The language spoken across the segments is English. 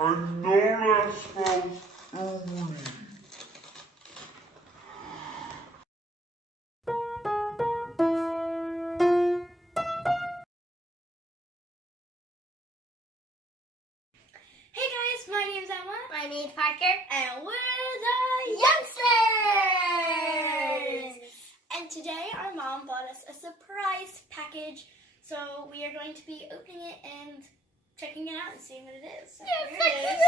I know that spells Oonie. Hey guys, my name's Emma. My name's Parker. And we're the Youngsters! And today our mom bought us a surprise package. So we are going to be opening it and checking it out and seeing what it is. So here it is.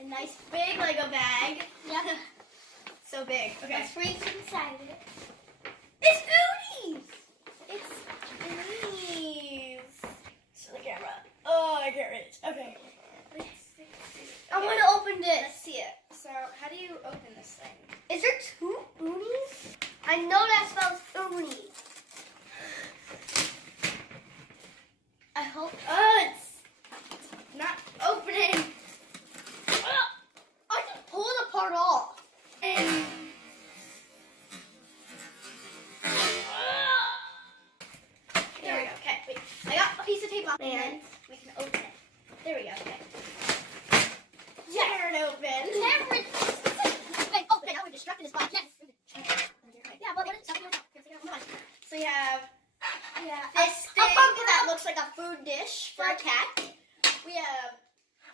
A nice big Lego bag. Yep. So big. Okay. Let's reach inside of it. It's Oonies! It's Oonies. So the camera. Oh, I can't reach. Okay. Let's see. I want to open this. Let's see it. So, how do you open this thing? Is there two Oonies? I know that spells Oonie. I hope. It's not opening. I just pulled it apart off. There we go. Okay, wait. I got a piece of tape off, and then And we can open it. There we go. Okay. Tear it open. Okay, now we're destructing this podcast. Yeah, but what is something else? So you have Yeah, this a thing pumpkin. that looks like a food dish for a cat. We have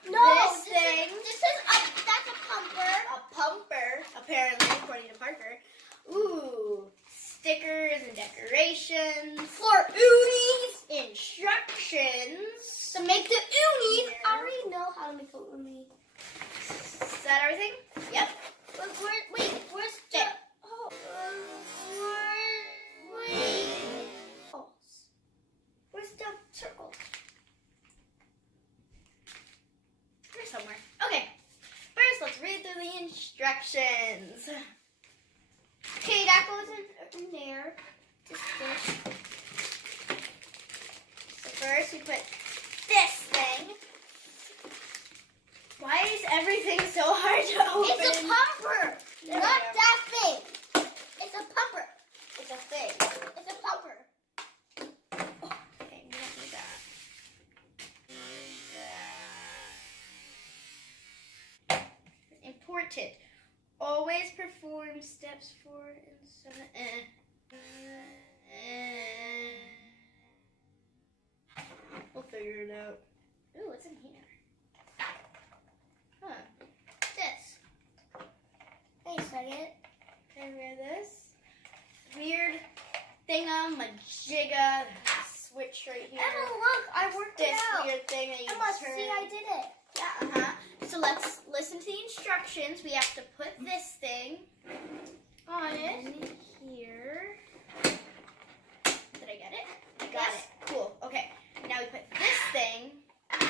No, this thing. That's a pumper. A pumper, apparently, according to Parker. Ooh, stickers and decorations. For Oonies. Instructions. To make the Oonies. Here. I already know how to make a Oonie. Is that everything? Yep. Where's the... Okay. Oh, wait. Where's the circles? Here somewhere. Okay. First, let's read through the instructions. Okay, that goes in there. Just this. So first, we put this thing. Why is everything so hard to open? It's a pumper, There we not go. that thing. It's a pumper. It's a thing. It's a pumper. Okay, we don't need that. Important. Always perform steps 4 and 7. We'll figure it out. Ooh, what's in here? Huh. This. Wait a second. Okay, we have this. Weird thingamajigga switch right here. Emma, look, I worked it This out. weird thing that you Emma, turn. see, I did it. Yeah, uh-huh. So let's listen to the instructions. We have to put this thing On it. in here. Did I get it? I got it. Cool. Okay. Now we put this thing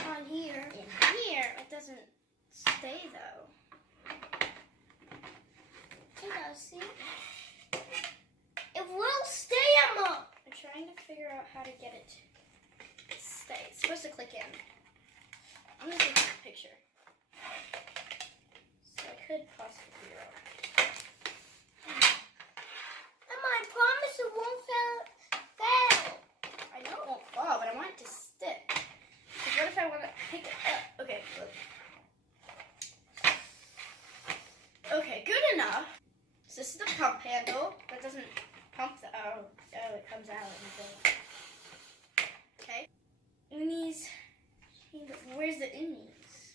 On here. in here. It doesn't stay though. It does, see? It will stay, Emma. I'm trying to figure out how to get it to stay. It's supposed to click in. I'm just looking at a picture. So I could possibly figure out. Emma, I promise it won't fail. I know it won't fall, but I want it to stick. Because what if I want to pick it up? Okay, look. Okay, good enough. So this is the pump handle. That doesn't pump the, oh, it comes out. Okay. Oonies. Where's the Oonies?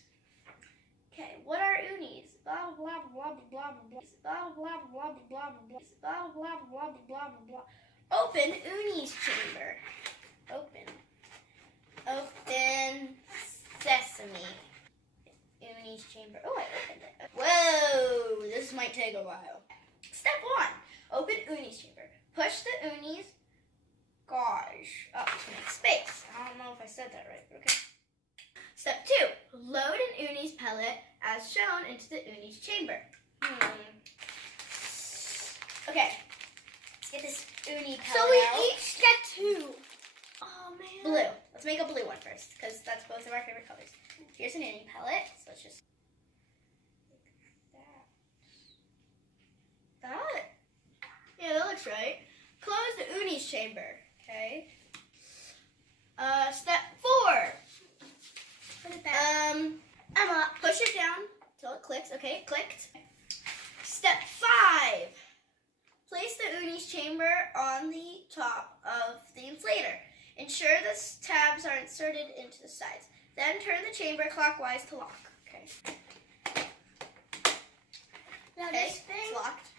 Okay, what are Oonies? Blah, blah, blah, blah, blah, blah, blah, blah, blah, blah, blah, blah, blah, blah, blah, blah. Open Oonies chamber. Open. Open sesame. Oonies chamber. Oh, I opened it. Whoa, this might take a while. Step 1. Open Oonies chamber. Push the Oonies gauge up to make space. I don't know if I said that right, but okay. Step 2. Load an Oonies pellet as shown into the Oonies chamber. Okay. Let's get this Oonie pellet So we out. each get 2. Oh, man. Blue. Let's make a blue one first, because that's both of our favorite colors. Here's an Oonie pellet, so let's just that. Yeah, that looks right. Close the Oonies chamber. Okay. Step 4. Put it back. Emma, push it down till it clicks. Okay, it clicked. Step 5. Place the Oonie's chamber on the top of the inflator. Ensure the tabs are inserted into the sides. Then turn the chamber clockwise to lock. Okay. Now Okay, this thing, it's locked.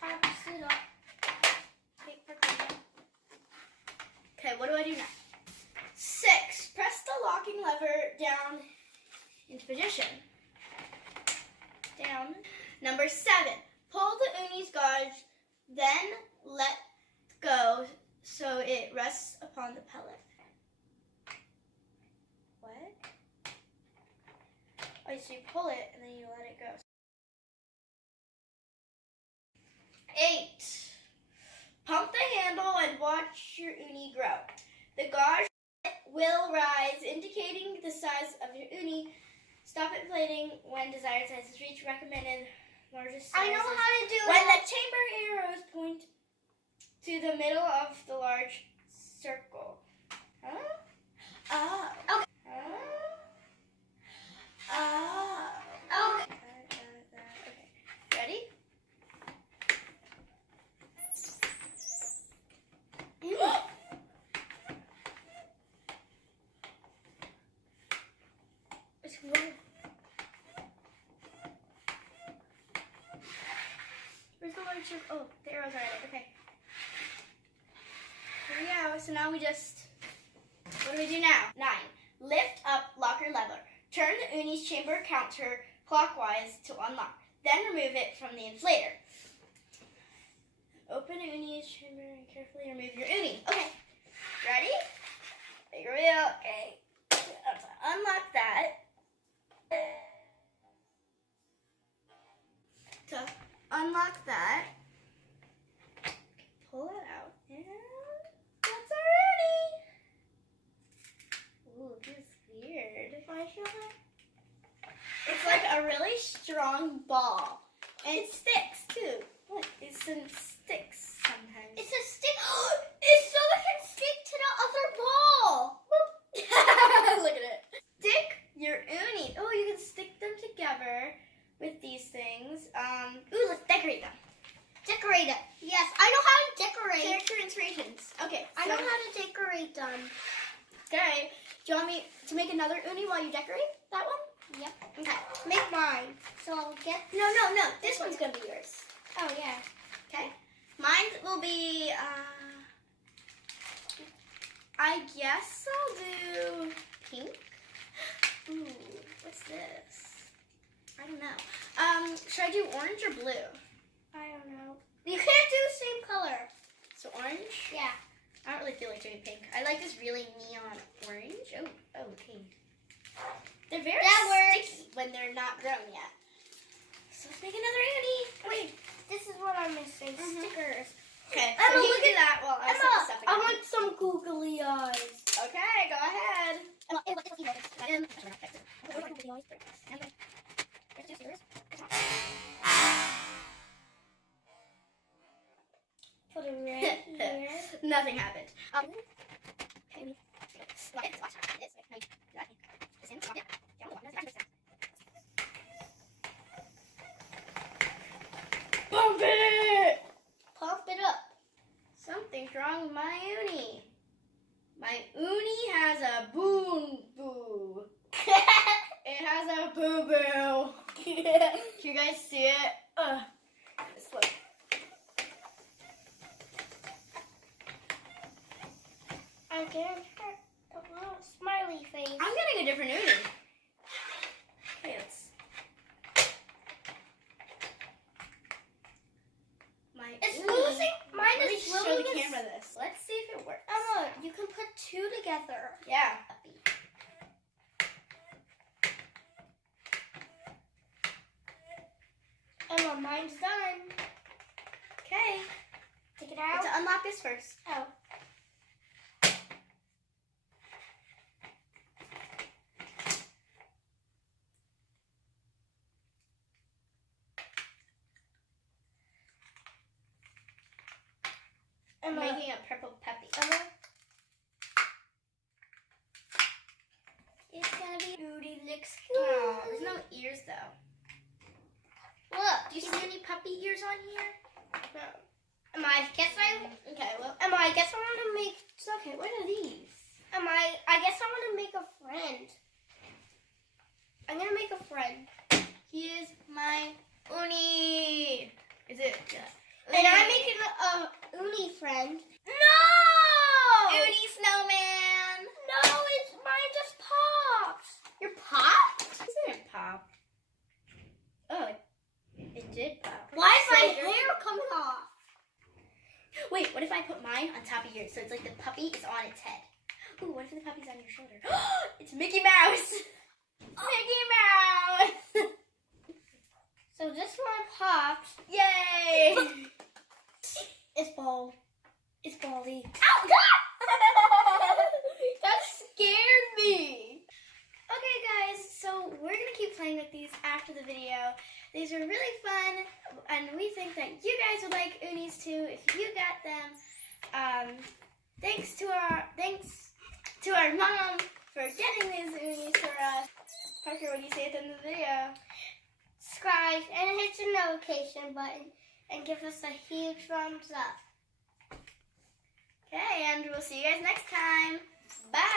pops it up. Paper clip. Okay, what do I do now? 6. Press the locking lever down into position. Down. Number 7. Pull the Oonie's gauge, then let go so it rests upon the pellet. What? Oh, so you pull it and then you let it go. 8. Pump the handle and watch your Oonie grow. The gauge will rise, indicating the size of your Oonie. Stop inflating when desired sizes reach recommended largest sizes. I know how to do it. When the chamber arrows point to the middle of the large circle. Huh? Oh. Okay. Oh. Okay. Okay. Ready? It's weird. Where's the large circle? Oh, the arrows are at it. Okay. Here we go. So now we just, what do we do now? 9. Lift up locker lever. Turn the Oonie's chamber counter clockwise to unlock. Then remove it from the inflator. Open Oonie's chamber and carefully remove your Oonie. Okay. Ready? Here we go. Okay. Let's unlock that. To unlock that, pull it out, and that's our Oonie. Ooh, this is weird. I feel like It's like a really strong ball, and it sticks too. Look, it sticks sometimes. it's a stick. It's so it can stick to the other ball. Look at it. Stick your Oonie. Oh, you can stick them together with these things. Ooh, let's decorate them. Decorate it. Yes, I know how to decorate. Character inspirations. Okay, I know how to decorate them. Okay. Do you want me to make another Oonie while you decorate that one? Yep. Okay. Make mine. So I'll get. No. This one's gonna be yours. Oh yeah. Okay. Mine will be. I guess I'll do pink. Ooh, what's this? I don't know. Should I do orange or blue? I don't know. You can't do the same color. So orange? Yeah. I don't really feel like doing pink. I like this really neon orange. Oh, pink. They're very sticky when they're not grown yet. So let's make another Oonie. Wait, this is what I'm missing. Mhm. Stickers. Okay, Emma, so you look do that while I set this up I again. want some googly eyes. Okay, go ahead. Put it right here. Nothing happened. Pump it! Pump it up. Something's wrong with my Oonie. My Oonie has a boo. It has a boo-boo. Can you guys see it? Just look. I'm getting a little smiley face. I'm getting a different Oonie. Okay, let's. My It's Oonie. losing. Mine Let me is show losing. the camera this. Let's see if it works. Emma, you can put two together. Yeah. Emma, mine's done. Okay. Take it Let's out. unlock this first. Oh. I'm Emma. making a purple peppy. Emma. It's gonna be looks Oh, good. there's no ears though. Look. Do you see any puppy ears on here? No. I guess I want to make. Okay, what are these? I guess I want to make a friend. I'm gonna make a friend. Here's my Oonie. Is it? And I'm making a Oonie friend. No! Oonie snowman. No, it's mine just popped. Your popped? This didn't pop. Oh, it did pop. Why is my So hair coming off? Wait, what if I put mine on top of yours? So it's like the puppy is on its head. Ooh, what if the puppy's on your shoulder? It's Mickey Mouse. Mickey Mouse. So this one popped. Yay! It's bald. It's Baldy. Ow, God! That scared me. Okay, guys, so we're going to keep playing with these after the video. These are really fun, and we think that you guys would like Oonies too if you got them. Thanks to our mom for getting these Oonies for us. Parker, what do you say at the end of the video? Subscribe and hit the notification button and give us a huge thumbs up. Okay, and we'll see you guys next time. Bye!